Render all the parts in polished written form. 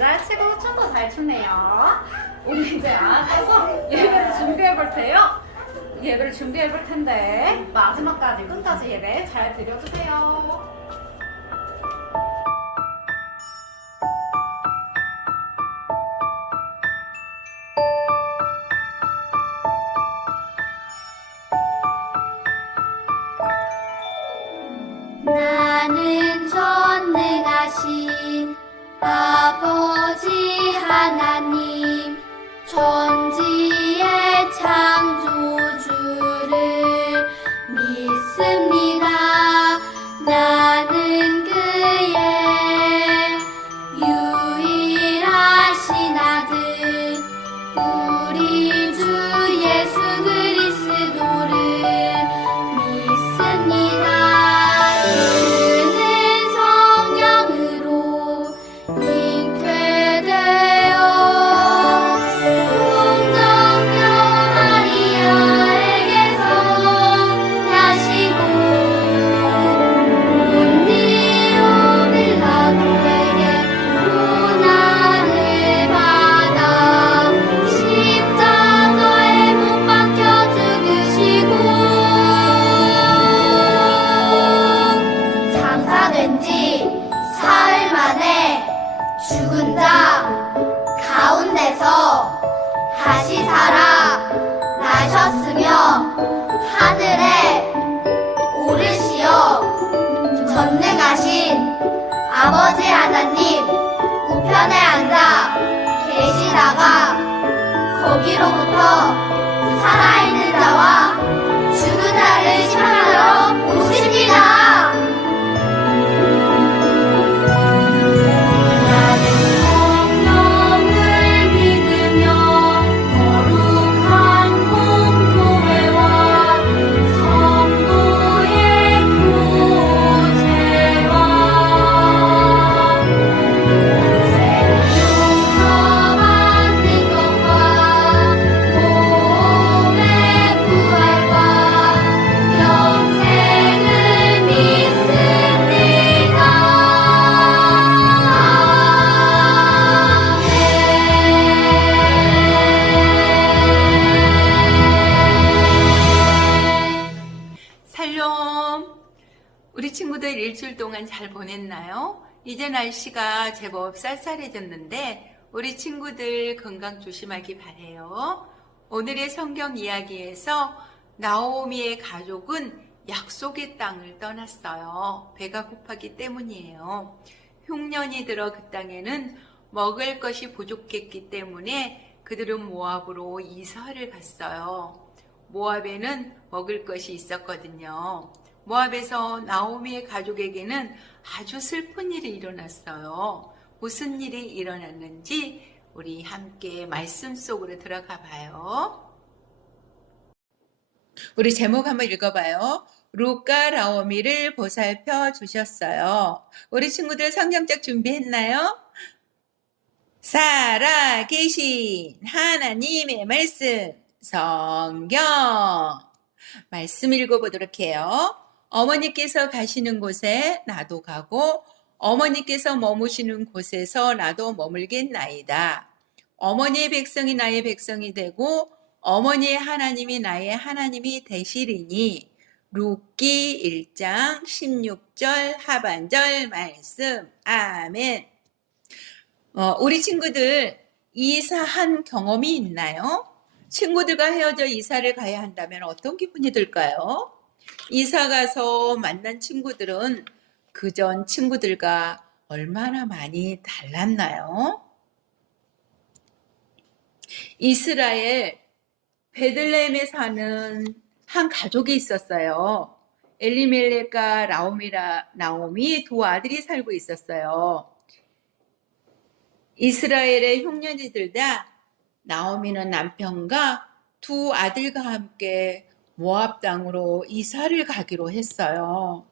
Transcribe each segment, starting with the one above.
잘 치고 춤도 잘 추네요. 우리 이제 앉아서 예배를 준비해 볼 테요. 예배를 준비해 볼 텐데 마지막까지 끝까지 예배 잘 드려주세요. 나는 전능하신 아버지 하나님 천지의 창조주를 믿습니다. 나는 그의 유일하신 아들 우리 주 예수 그리스도를 믿습니다. 그는 성령으로 잉태되어 동정녀 마리아에게서 나시고 본디오 빌라도에게 고난을 받아 십자가에 못 박혀 죽으시고 장사된 지 사흘 만에 죽은 자 가운데서 다시 살아 나셨으며 하늘에 오르시어 전능하신 아버지 하나님 우편에 앉아 계시다가 거기로부터 살아있는 자와 죽은 자를 심판하러 오십니다. 나는 성령을 믿으며 거룩한 공교회와 성도의 교제와 죄를 용서받는 것과 몸의 부활과 영생을 믿습니다. 샬롬! 우리 친구들 일주일 동안 잘 보냈나요? 이제 날씨가 제법 쌀쌀해졌는데 우리 친구들 건강 조심하기 바래요. 오늘의 성경 이야기에서 나오미의 가족은 약속의 땅을 떠났어요. 배가 고팠기 때문이에요. 흉년이 들어 그 땅에는 먹을 것이 부족했기 때문에 그들은 모압으로 이사를 갔어요. 모압에는 먹을 것이 있었거든요. 모압에서 나오미의 가족에게는 아주 슬픈 일이 일어났어요. 무슨 일이 일어났는지 우리 함께 말씀 속으로 들어가 봐요. 우리 제목 한번 읽어봐요. 룻과 나오미를 보살펴 주셨어요. 우리 친구들 성경책 준비했나요? 살아계신 하나님의 말씀 성경 말씀 읽어보도록 해요. 어머니께서 가시는 곳에 나도 가고 어머니께서 머무시는 곳에서 나도 머물겠나이다. 어머니의 백성이 나의 백성이 되고 어머니의 하나님이 나의 하나님이 되시리니. 룻기 1장 16절 하반절 말씀. 아멘. 우리 친구들 이사한 경험이 있나요? 친구들과 헤어져 이사를 가야 한다면 어떤 기분이 들까요? 이사 가서 만난 친구들은 그전 친구들과 얼마나 많이 달랐나요? 이스라엘 베들레헴에 사는 한 가족이 있었어요. 엘리멜렉과 나오미 두 아들이 살고 있었어요. 이스라엘의 흉년이 들다 나오미는 남편과 두 아들과 함께 모압 땅으로 이사를 가기로 했어요.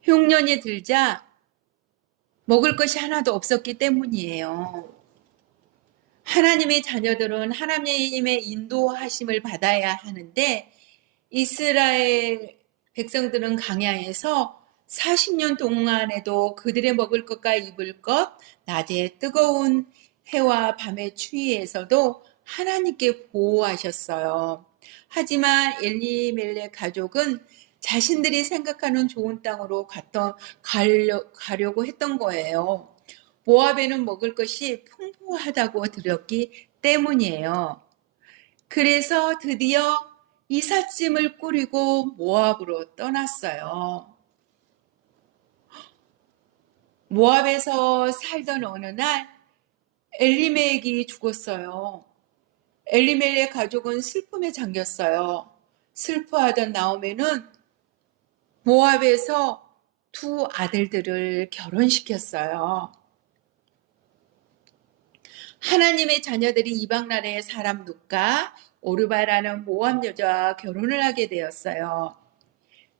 흉년이 들자 먹을 것이 하나도 없었기 때문이에요. 하나님의 자녀들은 하나님의 인도하심을 받아야 하는데 이스라엘 백성들은 광야에서 40년 동안에도 그들의 먹을 것과 입을 것, 낮에 뜨거운 해와 밤의 추위에서도 하나님께 보호하셨어요. 하지만 엘리멜렉 가족은 자신들이 생각하는 좋은 땅으로 가려고 했던 거예요. 모압에는 먹을 것이 풍부하다고 들었기 때문이에요. 그래서 드디어 이삿짐을 꾸리고 모압으로 떠났어요. 모압에서 살던 어느 날 엘리멜렉이 죽었어요. 엘리멜렉 가족은 슬픔에 잠겼어요. 슬퍼하던 나오미는 모압에서 두 아들들을 결혼시켰어요. 하나님의 자녀들이 이방 나라의 사람 룻과 오르바라는 모압 여자와 결혼을 하게 되었어요.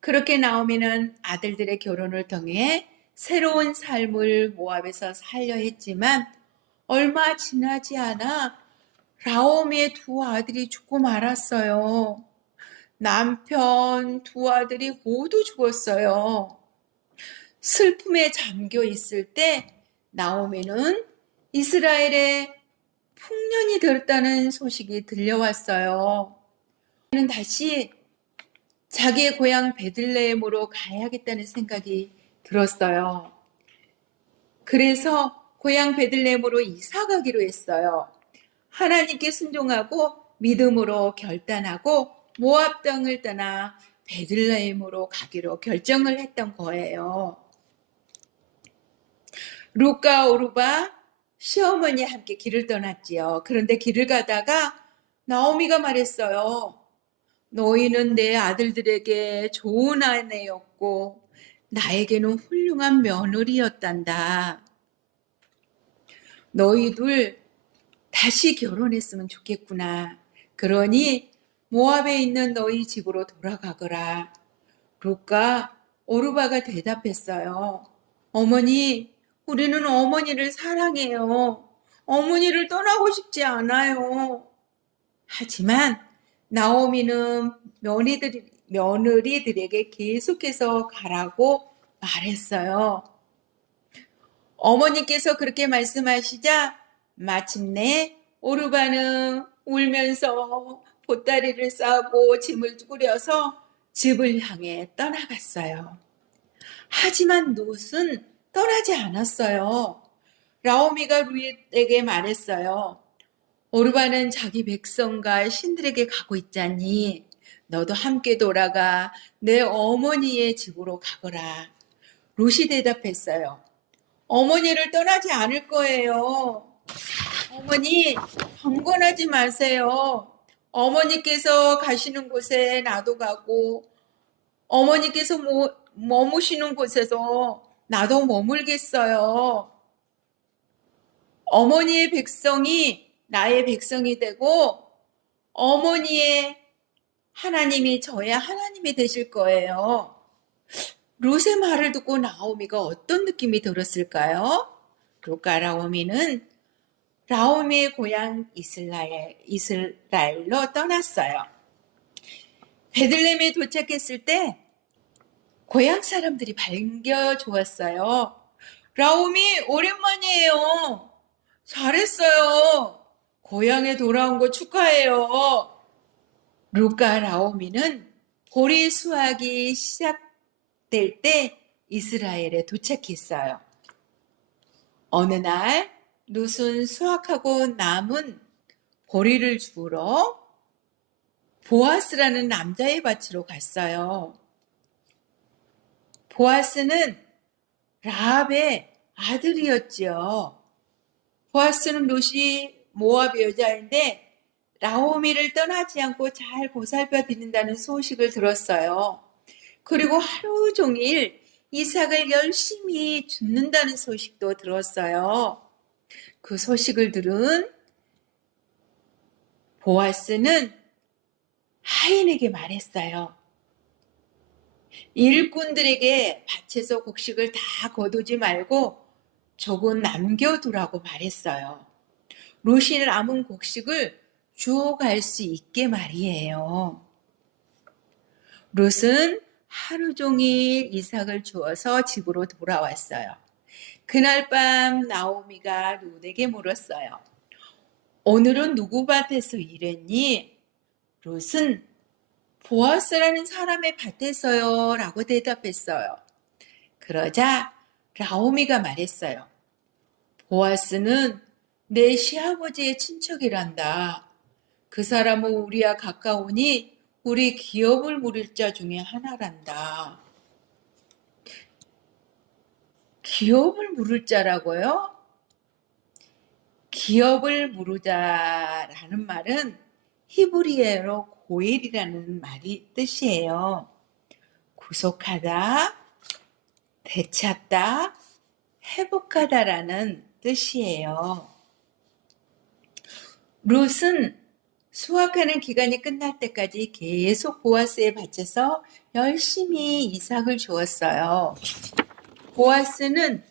그렇게 나오미는 아들들의 결혼을 통해 새로운 삶을 모압에서 살려 했지만 얼마 지나지 않아 라오미의 두 아들이 죽고 말았어요. 남편 두 아들이 모두 죽었어요. 슬픔에 잠겨 있을 때 나오미는 이스라엘에 풍년이 들었다는 소식이 들려왔어요. 그는 다시 자기의 고향 베들레헴으로 가야겠다는 생각이 들었어요. 그래서 고향 베들레헴으로 이사 가기로 했어요. 하나님께 순종하고 믿음으로 결단하고 모압 땅을 떠나 베들레헴으로 가기로 결정을 했던 거예요. 룻과 오르바 시어머니 함께 길을 떠났지요. 그런데 길을 가다가 나오미가 말했어요. 너희는 내 아들들에게 좋은 아내였고 나에게는 훌륭한 며느리였단다. 너희들 다시 결혼했으면 좋겠구나. 그러니 모압에 있는 너희 집으로 돌아가거라. 룻과 오르바가 대답했어요. 어머니, 우리는 어머니를 사랑해요. 어머니를 떠나고 싶지 않아요. 하지만 나오미는 며느리들에게 계속해서 가라고 말했어요. 어머니께서 그렇게 말씀하시자 마침내 오르바는 울면서 보따리를 싸고 짐을 꾸려서 집을 향해 떠나갔어요. 하지만 룻은 떠나지 않았어요. 라오미가 룻에게 말했어요. 오르바는 자기 백성과 신들에게 가고 있잖니. 너도 함께 돌아가 내 어머니의 집으로 가거라. 룻이 대답했어요. 어머니를 떠나지 않을 거예요. 어머니, 경건하지 마세요. 어머니께서 가시는 곳에 나도 가고 어머니께서 머무시는 곳에서 나도 머물겠어요. 어머니의 백성이 나의 백성이 되고 어머니의 하나님이 저의 하나님이 되실 거예요. 룻의 말을 듣고 나오미가 어떤 느낌이 들었을까요? 룻과 라오미는 라오미의 고향 이스라엘로 떠났어요. 베들레헴에 도착했을 때 고향 사람들이 반겨주었어요. 라오미 오랜만이에요. 잘했어요. 고향에 돌아온 거 축하해요. 룻과 라오미는 보리 수확이 시작될 때 이스라엘에 도착했어요. 어느 날 룻은 수확하고 남은 보리를 주우러 보아스라는 남자의 밭으로 갔어요. 보아스는 라합의 아들이었지요. 보아스는 룻이 모압 여자인데 라오미를 떠나지 않고 잘 보살펴 드린다는 소식을 들었어요. 그리고 하루 종일 이삭을 열심히 줍는다는 소식도 들었어요. 그 소식을 들은 보아스는 하인에게 말했어요. 일꾼들에게 밭에서 곡식을 다 거두지 말고 조금 남겨두라고 말했어요. 룻이 남은 곡식을 주워갈 수 있게 말이에요. 룻은 하루 종일 이삭을 주어서 집으로 돌아왔어요. 그날 밤 나오미가 룻에게 물었어요. 오늘은 누구 밭에서 일했니? 룻은 보아스라는 사람의 밭에서요 라고 대답했어요. 그러자 나오미가 말했어요. 보아스는 내 시아버지의 친척이란다. 그 사람은 우리와 가까우니 우리 기업을 물을 자 중에 하나란다. 기업을 물을 자라고요? 기업을 물으자라는 말은 히브리어로 고엘이라는 말이 뜻이에요. 구속하다, 되찾다, 회복하다라는 뜻이에요. 룻은 수확하는 기간이 끝날 때까지 계속 보아스의 밭에서 열심히 이삭을 주었어요. 보아스는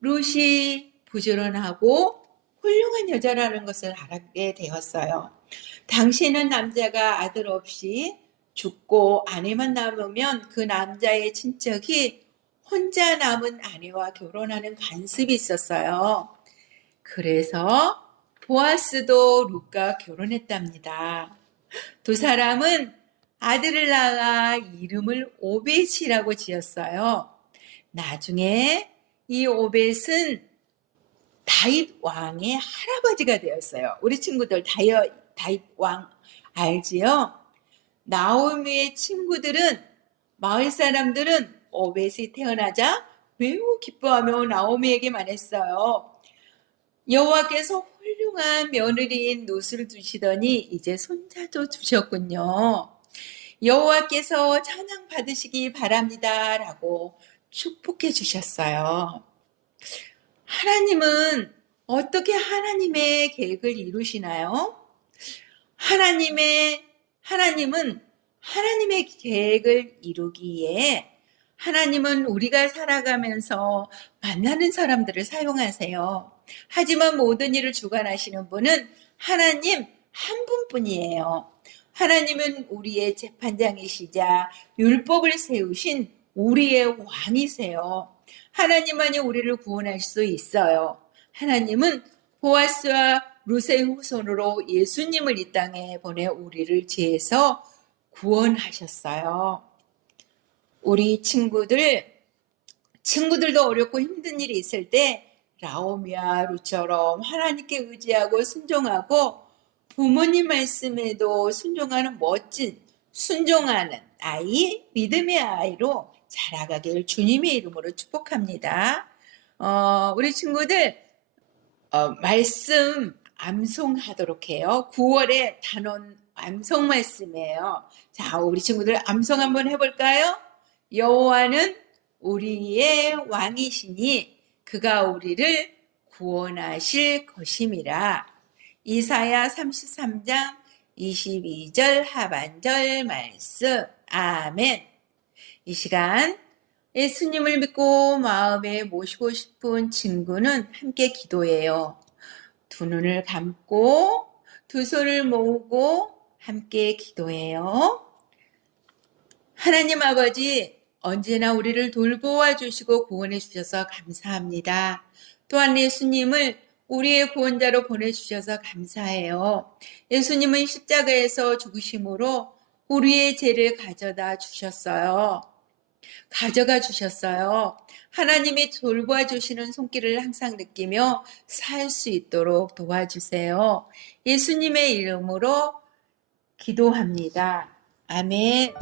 룻이 부지런하고 훌륭한 여자라는 것을 알게 되었어요. 당시에는 남자가 아들 없이 죽고 아내만 남으면 그 남자의 친척이 혼자 남은 아내와 결혼하는 관습이 있었어요. 그래서 보아스도 룻과 결혼했답니다. 두 사람은 아들을 낳아 이름을 오벳이라고 지었어요. 나중에 이 오벳은 다윗 왕의 할아버지가 되었어요. 우리 친구들 다윗 왕 알지요? 나오미의 친구들은 마을 사람들은 오벳이 태어나자 매우 기뻐하며 나오미에게 말했어요. 여호와께서 훌륭한 며느리인 룻을 주시더니 이제 손자도 주셨군요. 여호와께서 찬양 받으시기 바랍니다 라고 축복해 주셨어요. 하나님은 어떻게 하나님의 계획을 이루시나요? 하나님은 하나님의 계획을 이루기에 하나님은 우리가 살아가면서 만나는 사람들을 사용하세요. 하지만 모든 일을 주관하시는 분은 하나님 한 분뿐이에요. 하나님은 우리의 재판장이시자 율법을 세우신 우리의 왕이세요. 하나님만이 우리를 구원할 수 있어요. 하나님은 보아스와 룻의 후손으로 예수님을 이 땅에 보내 우리를 죄에서 구원하셨어요. 우리 친구들도 어렵고 힘든 일이 있을 때 나오미와 룻처럼 하나님께 의지하고 순종하고 부모님 말씀에도 순종하는 멋진 순종하는 아이, 믿음의 아이로 자라가길 주님의 이름으로 축복합니다. 우리 친구들 말씀 암송하도록 해요. 9월의 단원 암송 말씀이에요. 자, 우리 친구들 암송 한번 해볼까요? 여호와는 우리의 왕이시니 그가 우리를 구원하실 것임이라. 이사야 33장 22절 하반절 말씀. 아멘. 이 시간 예수님을 믿고 마음에 모시고 싶은 친구는 함께 기도해요. 두 눈을 감고 두 손을 모으고 함께 기도해요. 하나님 아버지, 언제나 우리를 돌보아 주시고 구원해 주셔서 감사합니다. 또한 예수님을 우리의 구원자로 보내주셔서 감사해요. 예수님은 십자가에서 죽으심으로 우리의 죄를 가져가 주셨어요. 하나님이 돌보아 주시는 손길을 항상 느끼며 살 수 있도록 도와주세요. 예수님의 이름으로 기도합니다. 아멘.